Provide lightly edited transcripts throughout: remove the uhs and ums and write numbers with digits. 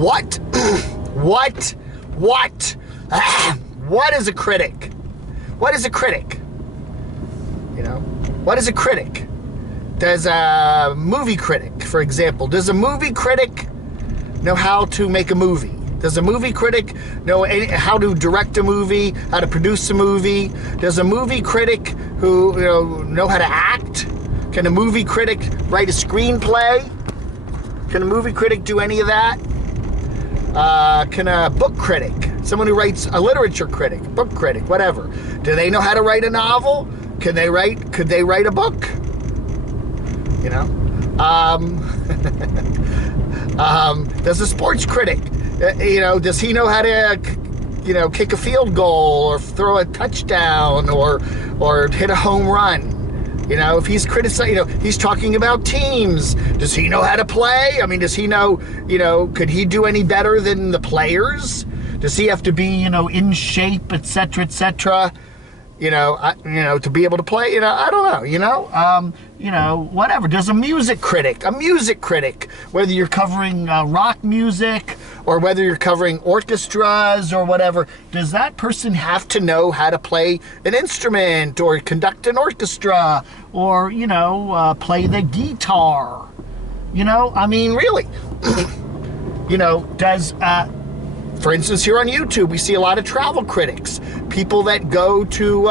What? What? What is a critic? What is a critic? You know, what is a critic? Does a movie critic, for example, does a movie critic know how to make a movie? Does a movie critic know how to direct a movie, how to produce a movie? Does a movie critic who know how to act? Can a movie critic write a screenplay? Can a movie critic do any of that? Can a book critic, someone who writes a literature critic, book critic, whatever, do they know how to write a novel? Could they write a book? You know? Does a sports critic, does he know how to, kick a field goal or throw a touchdown or hit a home run? If he's criticizing, he's talking about teams. Does he know how to play? I mean, does he know, could he do any better than the players? Does he have to be, in shape, et cetera, to be able to play? I don't know, whatever. Does a music critic, whether you're covering rock music or whether you're covering orchestras or whatever, does that person have to know how to play an instrument or conduct an orchestra or, play the guitar? I mean, really, does, for instance, here on YouTube, we see a lot of travel critics, people that go to,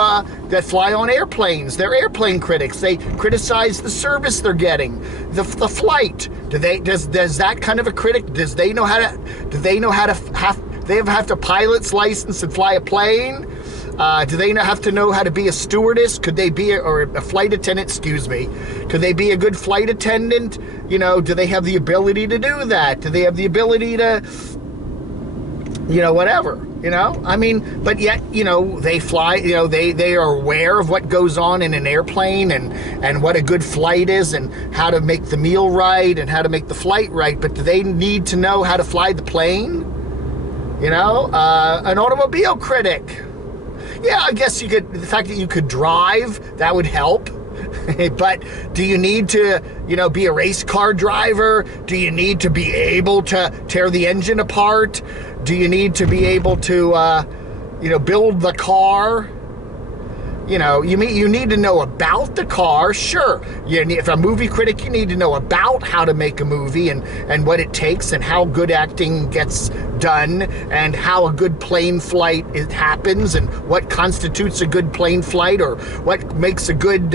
that fly on airplanes. They're airplane critics. They criticize the service they're getting, the flight. Does that kind of a critic, do they have to pilot's license and fly a plane? Do they have to know how to be a stewardess? Could they be, or a flight attendant, excuse me. Could they be a good flight attendant? Do they have the ability to do that? Do they have the ability to, whatever, I mean, but yet, they fly, they are aware of what goes on in an airplane and what a good flight is and how to make the meal right and how to make the flight right. But do they need to know how to fly the plane? An automobile critic. Yeah, I guess the fact that you could drive, that would help. But do you need to, be a race car driver? Do you need to be able to tear the engine apart? Do you need to be able to, build the car? You need to know about the car, sure. If a movie critic, you need to know about how to make a movie and what it takes and how good acting gets done and how a good plane flight happens and what constitutes a good plane flight or what makes a good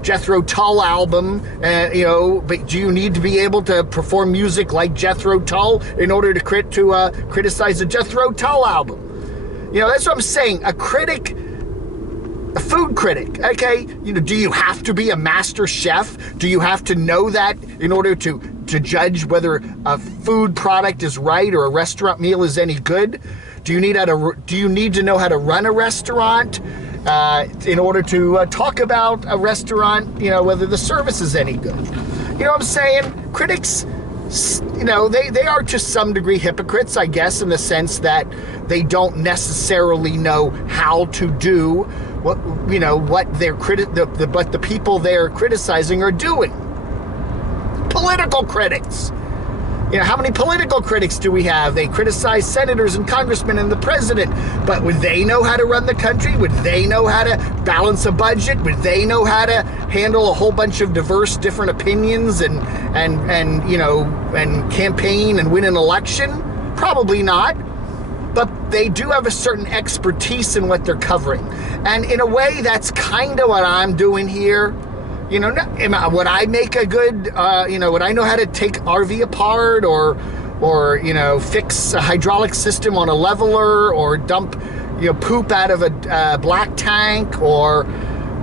Jethro Tull album. But do you need to be able to perform music like Jethro Tull in order to criticize a Jethro Tull album? That's what I'm saying. A food critic, okay? Do you have to be a master chef? Do you have to know that in order to judge whether a food product is right or a restaurant meal is any good? Do you need to know how to run a restaurant in order to talk about a restaurant, whether the service is any good? You know what I'm saying? Critics, they are to some degree hypocrites, I guess, in the sense that they don't necessarily know how to do what the people they're criticizing are doing. Political critics. How many political critics do we have? They criticize senators and congressmen and the president, but would they know how to run the country? Would they know how to balance a budget? Would they know how to handle a whole bunch of diverse, different opinions and campaign and win an election? Probably not. But they do have a certain expertise in what they're covering. And in a way, that's kind of what I'm doing here. Would I make a good, would I know how to take RV apart or fix a hydraulic system on a leveler or dump, poop out of a black tank or,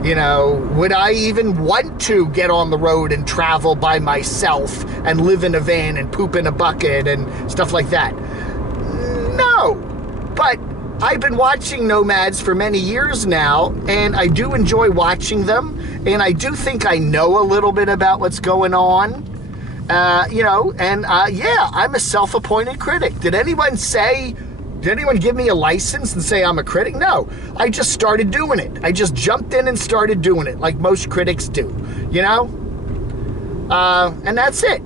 would I even want to get on the road and travel by myself and live in a van and poop in a bucket and stuff like that? No, but I've been watching nomads for many years now, and I do enjoy watching them, and I do think I know a little bit about what's going on, yeah, I'm a self-appointed critic. Did anyone give me a license and say I'm a critic? No, I just started doing it. I just jumped in and started doing it like most critics do, and that's it.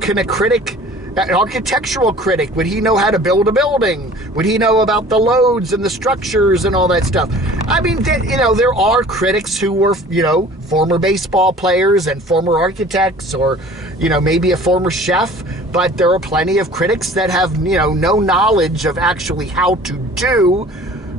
Can a critic An architectural critic, would he know how to build a building? Would he know about the loads and the structures and all that stuff? I mean, you know, there are critics who were, you know, former baseball players and former architects, or, you know, maybe a former chef, but there are plenty of critics that have, you know, no knowledge of actually how to do,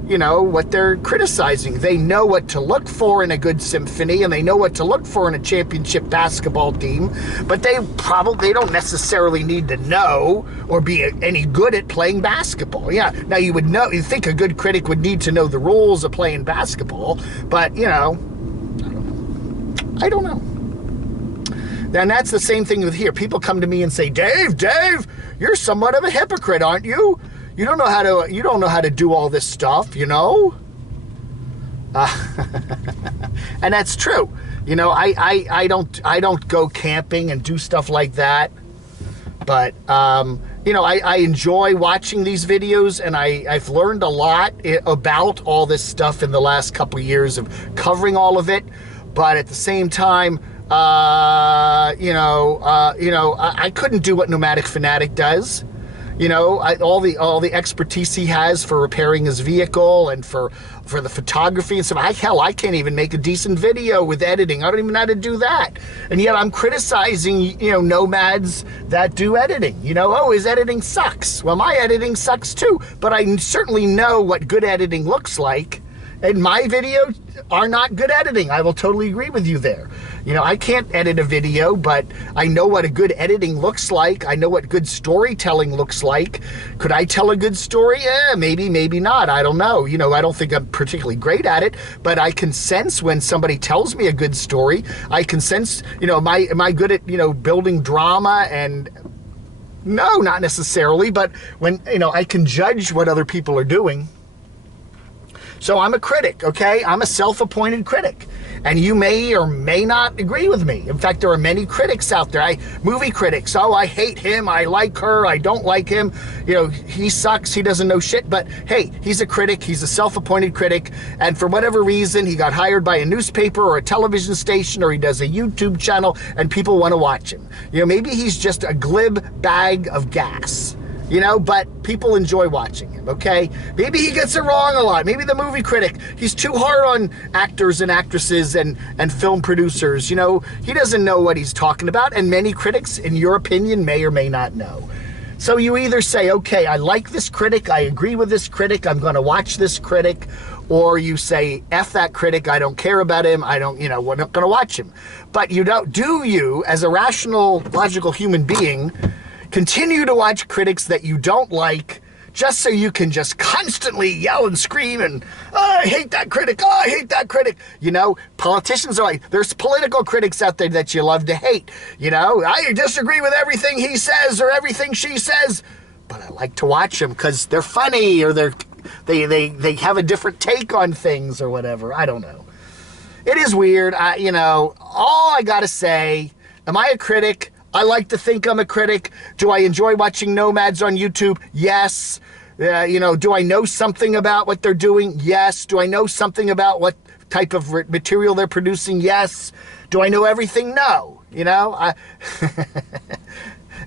you know, what they're criticizing. They know what to look for in a good symphony, and they know what to look for in a championship basketball team, but they don't necessarily need to know or be any good at playing basketball. Yeah, now you think a good critic would need to know the rules of playing basketball, but, you know, I don't know. And that's the same thing with here. People come to me and say, Dave, you're somewhat of a hypocrite, aren't you? You don't know how to do all this stuff, you know? And that's true. You know, I don't go camping and do stuff like that. But, you know, I enjoy watching these videos, and I've learned a lot about all this stuff in the last couple of years of covering all of it. But at the same time, you know, I couldn't do what Nomadic Fanatic does. You know, all the expertise he has for repairing his vehicle and for the photography and stuff. Hell, I can't even make a decent video with editing. I don't even know how to do that. And yet I'm criticizing, you know, nomads that do editing. You know, oh, his editing sucks. Well, my editing sucks too. But I certainly know what good editing looks like. And my videos are not good editing. I will totally agree with you there. You know, I can't edit a video, but I know what a good editing looks like. I know what good storytelling looks like. Could I tell a good story? Yeah, maybe, maybe not. I don't know. You know, I don't think I'm particularly great at it, but I can sense when somebody tells me a good story. I can sense, you know, am I good at, you know, building drama? And no, not necessarily, but when, you know, I can judge what other people are doing. So I'm a critic, okay? I'm a self-appointed critic. And you may or may not agree with me. In fact, there are many critics out there. Movie critics, oh, I hate him, I like her, I don't like him. You know, he sucks, he doesn't know shit. But hey, he's a critic, he's a self-appointed critic, and for whatever reason, he got hired by a newspaper or a television station, or he does a YouTube channel, and people want to watch him. You know, maybe he's just a glib bag of gas. You know, but people enjoy watching him, okay? Maybe he gets it wrong a lot. Maybe the movie critic, he's too hard on actors and actresses and film producers. You know, he doesn't know what he's talking about, and many critics, in your opinion, may or may not know. So you either say, okay, I like this critic, I agree with this critic, I'm going to watch this critic, or you say, F that critic, I don't care about him, we're not going to watch him. But you don't, do you, as a rational, logical human being, continue to watch critics that you don't like just so you can just constantly yell and scream and, oh, I hate that critic, oh, I hate that critic. You know, politicians are like, there's political critics out there that you love to hate. You know, I disagree with everything he says or everything she says, but I like to watch them because they're funny, or they have a different take on things or whatever. I don't know. It is weird. You know, all I gotta say, am I a critic? I like to think I'm a critic. Do I enjoy watching nomads on YouTube? Yes. You know, do I know something about what they're doing? Yes. Do I know something about what type of material they're producing? Yes. Do I know everything? No. You know,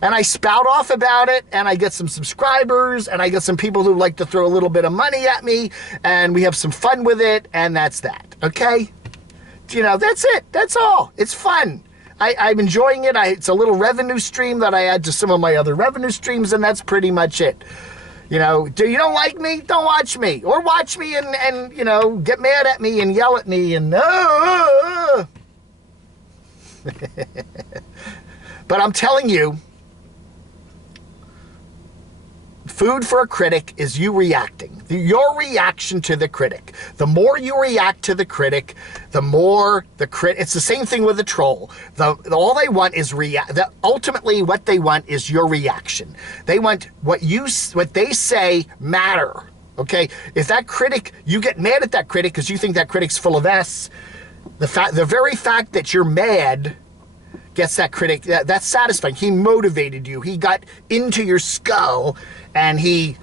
and I spout off about it, and I get some subscribers, and I get some people who like to throw a little bit of money at me, and we have some fun with it, and that's that. Okay? You know, that's it. That's all. It's fun. I'm enjoying it. It's a little revenue stream that I add to some of my other revenue streams, and that's pretty much it. You know, you don't like me? Don't watch me. Or watch me and you know, get mad at me and yell at me and But I'm telling you, food for a critic is you reacting. Your reaction to the critic. The more you react to the critic, the more the critic. It's the same thing with a troll. All they want is ultimately, what they want is your reaction. They want what they say matter. Okay, if that critic, you get mad at that critic because you think that critic's full of S. The very fact that you're mad gets that critic, that's satisfying. He motivated you. He got into your skull and he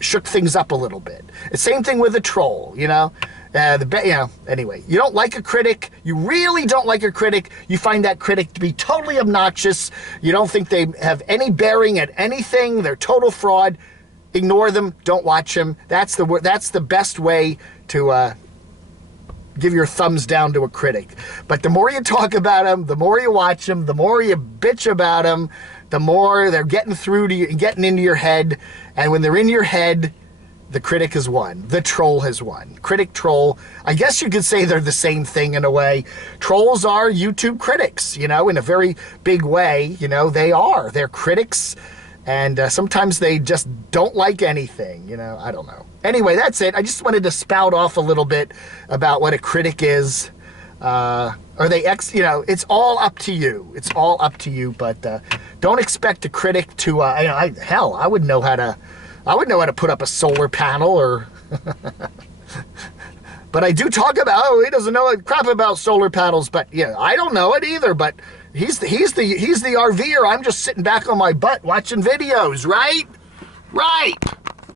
shook things up a little bit. The same thing with a troll, you know. Anyway, you don't like a critic. You really don't like a critic. You find that critic to be totally obnoxious. You don't think they have any bearing at anything. They're total fraud. Ignore them. Don't watch them. That's the best way to give your thumbs down to a critic. But the more you talk about them, the more you watch them, the more you bitch about them, the more they're getting through to you and getting into your head. And when they're in your head, the critic has won. The troll has won. Critic, troll. I guess you could say they're the same thing in a way. Trolls are YouTube critics, in a very big way. They are. They're critics. And sometimes they just don't like anything, I don't know. Anyway, that's it. I just wanted to spout off a little bit about what a critic is. Are they it's all up to you. It's all up to you, but don't expect a critic to, hell, I wouldn't know how to put up a solar panel or, but I do talk about, he doesn't know crap about solar panels, but I don't know it either, but he's the RVer. I'm just sitting back on my butt watching videos, right? Right.